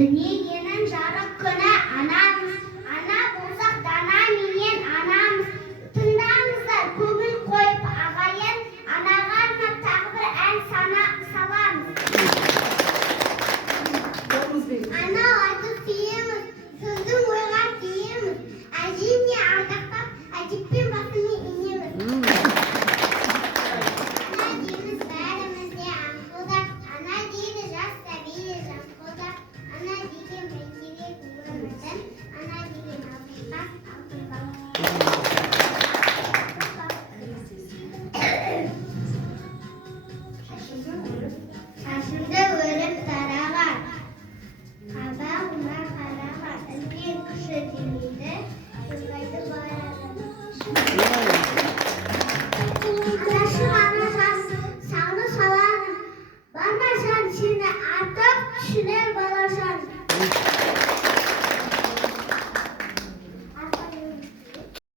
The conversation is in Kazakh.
Дүниенің жарық күні анамыз, ана болсақ дана менен анамыз. Тыңдаңыздар, көңіл қойып ағайын, анаға арнап тағы бір ән саламыз. Ана айтып сүйеміз, сөздің ойға түйеміз. Әжеме ардақтап, әдеппен басыны инеміз. Ана дейміз бәрімізде аңқылдап, ана дейді жас сәбиді жаңқылдап. Ана деген бәйтерек өміріміздің, ана деген алтынбақ, алтынбақ. Шашымды өріп тараған, қабағыма қараған, үлкен күші демейді, сырғайды барады. Анашым ана жас, сағыны саланым, барма жан сені артып түсінемін.